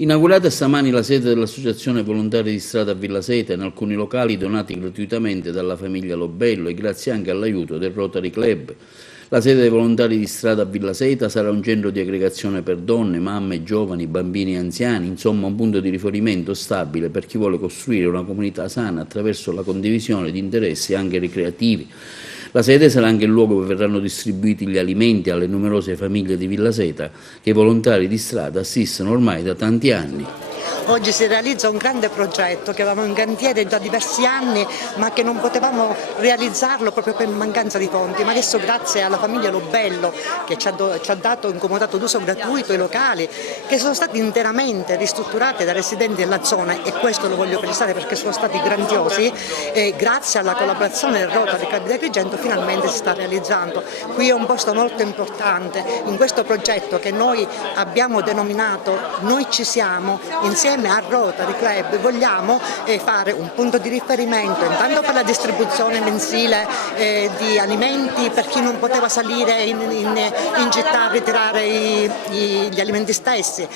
Inaugurata stamani la sede dell'Associazione Volontari di Strada a Villa Seta in alcuni locali donati gratuitamente dalla famiglia Lobello e grazie anche all'aiuto del Rotary Club. La sede dei Volontari di Strada a Villa Seta sarà un centro di aggregazione per donne, mamme, giovani, bambini e anziani, insomma un punto di riferimento stabile per chi vuole costruire una comunità sana attraverso la condivisione di interessi anche ricreativi. La sede sarà anche il luogo dove verranno distribuiti gli alimenti alle numerose famiglie di Villa Seta che i volontari di strada assistono ormai da tanti anni. Oggi si realizza un grande progetto che avevamo in cantiere da diversi anni ma che non potevamo realizzarlo proprio per mancanza di fondi, ma adesso grazie alla famiglia Lobello che ci ha dato incomodato d'uso gratuito i locali che sono stati interamente ristrutturati da residenti della zona, e questo lo voglio precisare perché sono stati grandiosi, e grazie alla collaborazione del Rotary Club di Agrigento finalmente si sta realizzando. Qui è un posto molto importante in questo progetto che noi abbiamo denominato Noi ci siamo. Insieme al Rotary Club vogliamo fare un punto di riferimento intanto per la distribuzione mensile di alimenti per chi non poteva salire in città a ritirare gli alimenti stessi.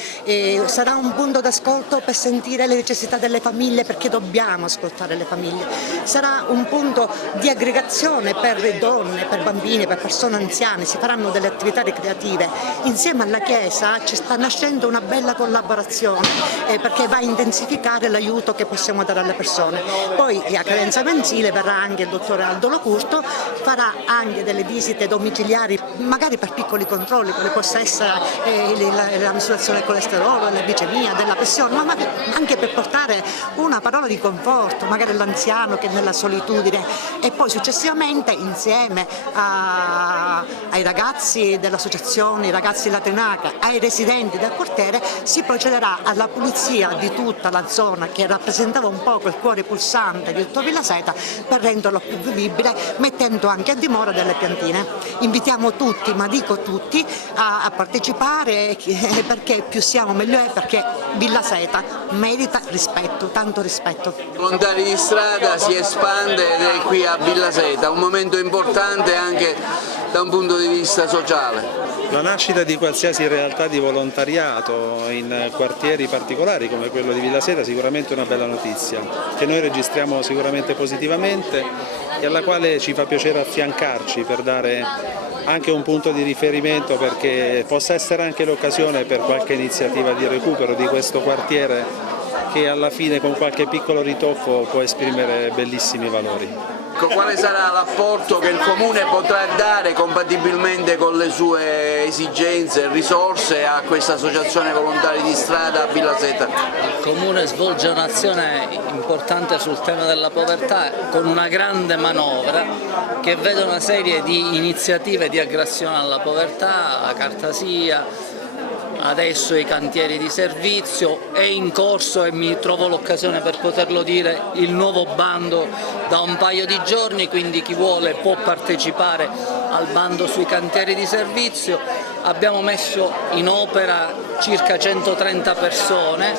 Sarà un punto d'ascolto per sentire le necessità delle famiglie, perché dobbiamo ascoltare le famiglie. Sarà un punto di aggregazione per donne, per bambini, per persone anziane, si faranno delle attività ricreative. Insieme alla Chiesa ci sta nascendo una bella collaborazione perché va a intensificare l'aiuto che possiamo dare alle persone. Poi a cadenza mensile verrà anche il dottore Aldo Locurto, farà anche delle visite domiciliari, magari per piccoli controlli, come possa essere la misurazione del colesterolo, della glicemia, della pressione, ma anche per portare una parola di conforto, magari all'anziano che è nella solitudine, e poi successivamente insieme ai ragazzi dell'associazione, i ragazzi della Tenaca, ai residenti del quartiere si procederà alla pulizia di tutta la zona che rappresentava un po' quel cuore pulsante di tutto Villa Seta, per renderlo più vivibile, mettendo anche a dimora delle piantine. Invitiamo tutti, ma dico tutti, a partecipare, perché più siamo meglio è, perché Villa Seta merita rispetto, tanto rispetto. Volontari di strada si espande ed è qui a Villa Seta, un momento importante anche da un punto di vista sociale. La nascita di qualsiasi realtà di volontariato in quartieri particolari come quello di Villa Seta sicuramente è una bella notizia, che noi registriamo sicuramente positivamente e alla quale ci fa piacere affiancarci per dare anche un punto di riferimento, perché possa essere anche l'occasione per qualche iniziativa di recupero di questo quartiere che alla fine con qualche piccolo ritocco può esprimere bellissimi valori. Quale sarà l'apporto che il Comune potrà dare compatibilmente con le sue esigenze e risorse a questa associazione volontari di strada a Villa Seta? Il Comune svolge un'azione importante sul tema della povertà con una grande manovra che vede una serie di iniziative di aggressione alla povertà, la cartasia, adesso i cantieri di servizio, è in corso, e mi trovo l'occasione per poterlo dire, il nuovo bando da un paio di giorni, quindi chi vuole può partecipare al bando sui cantieri di servizio. Abbiamo messo in opera circa 130 persone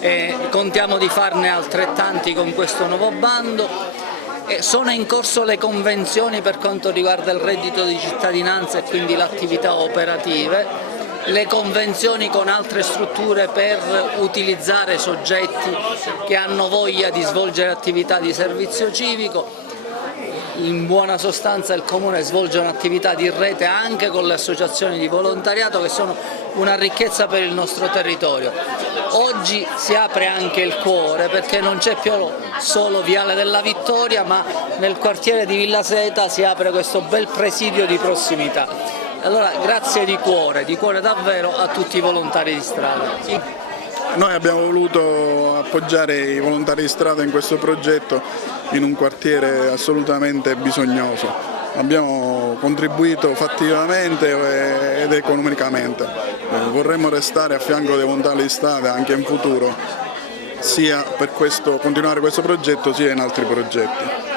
e contiamo di farne altrettanti con questo nuovo bando. Sono in corso le convenzioni per quanto riguarda il reddito di cittadinanza e quindi le attività operative, le convenzioni con altre strutture per utilizzare soggetti che hanno voglia di svolgere attività di servizio civico. In buona sostanza il Comune svolge un'attività di rete anche con le associazioni di volontariato, che sono una ricchezza per il nostro territorio. Oggi si apre anche il cuore, perché non c'è più solo Viale della Vittoria, ma nel quartiere di Villa Seta si apre questo bel presidio di prossimità. Allora grazie di cuore davvero a tutti i volontari di strada. Noi abbiamo voluto appoggiare i volontari di strada in questo progetto in un quartiere assolutamente bisognoso. Abbiamo contribuito fattivamente ed economicamente. Vorremmo restare a fianco dei volontari di strada anche in futuro, sia per continuare questo progetto sia in altri progetti.